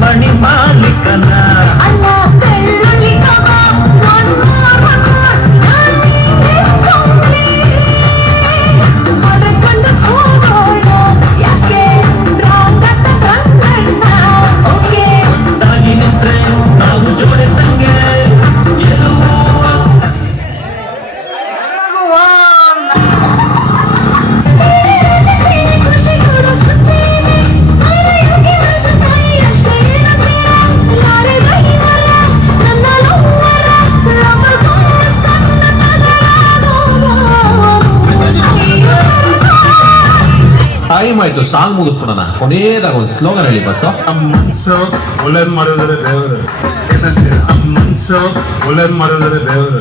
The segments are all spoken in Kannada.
ಮಣಿ ಮಾಲೀಕನ ಅಲ್ಲ ಬೆಳ್ಳುಳ್ಳಿ ಕಬಾಬ್ one more ಮಾಡಿಕೊಂಡು ಹೋಗೋಣ ಯಾಕೆ ರಾಂಗತ ರಂಗಣ್ಣ ಓಕೆ ಒಟ್ಟಾಗಿ ನಿಂತ್ರೆ ನಾವು ಜೋಡೆ ತಂಗೆ ಖುಷಿ ಕೊಡೋ ಸುತ್ತೇನೆ ಆರೋಗ್ಯ ವಸತಾಯಿ ಅಷ್ಟೇ ಏನಂತೀರ ಯಾರೇ ಬೈವರ ನನ್ನ ಲವ್ವರ ರಬ್ಬರ್ ಬಾಸ್ ನನ್ನ ಟೈಮ್ ಆಯ್ತು, ಸಾಂಗ್ ಮುಗಿಸ್ಬಿಡೋಣ. ಕೊನೆಯದಾಗ ಒಂದು ಸ್ಲೋಗನ್ ಹೇಳಿ ಬಸ್. ಮನ್ಸು ಒಳ್ಳೇದ್ ಮಾಡಿದ್ರೆ ದೇವರು ಏನಂತೀರ? ಮನ್ಸು ಒಳ್ಳೇದ್ ಮಾಡಿದ್ರೆ ದೇವರು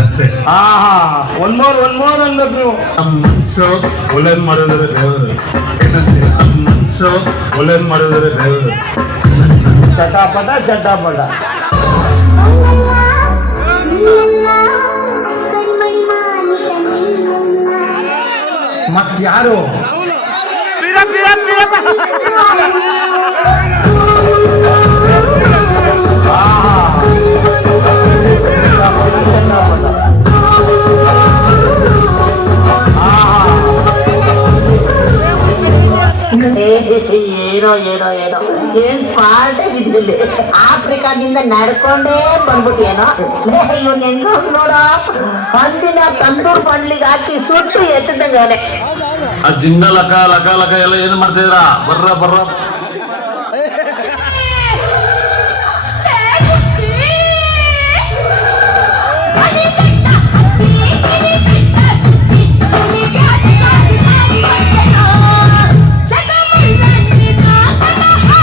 ಅಷ್ಟೇ. ಒನ್ ಮೋರ್ ಅನ್ಬೇಕು ನೀವು. ಮನ್ಸು ಒಳ್ಳೇದ್ ಮಾಡಿದ್ರೆ ದೇವರು ಏನಂತೀರ? ಮನ್ಸು ಒಳ್ಳೇದ್ ಮಾಡಿದ್ರೆ ದೇವರು ಚಟಾಪಟ ಚಟಾಪಟ. ಮತ್ಯಾರು? ಏನೋ ಏನೋ ಏನೋ ಏನ್ ಸ್ಮಾರ್ಟ್ ಆಗಿದ್ದಿಲ್ಲ. ಆಫ್ರಿಕಾದಿಂದ ನಡ್ಕೊಂಡೇ ಬಂದ್ಬಿಟ್ಟೇನೋ. ಇವ್ನ ಹೆಂಗ ನೋಡ, ಒಂದಿನ ತಂದೂರ್ ಬಂಡ್ಲಿಗೆ ಹಾಕಿ ಸುಟ್ಟು ಎತ್ತದಂಗ. ಆ ಜಿಂಗ ಲಕ ಲಕ ಲಕ ಎಲ್ಲ ಏನ್ ಮಾಡ್ತಿದ್ರ? ಬರ್ರ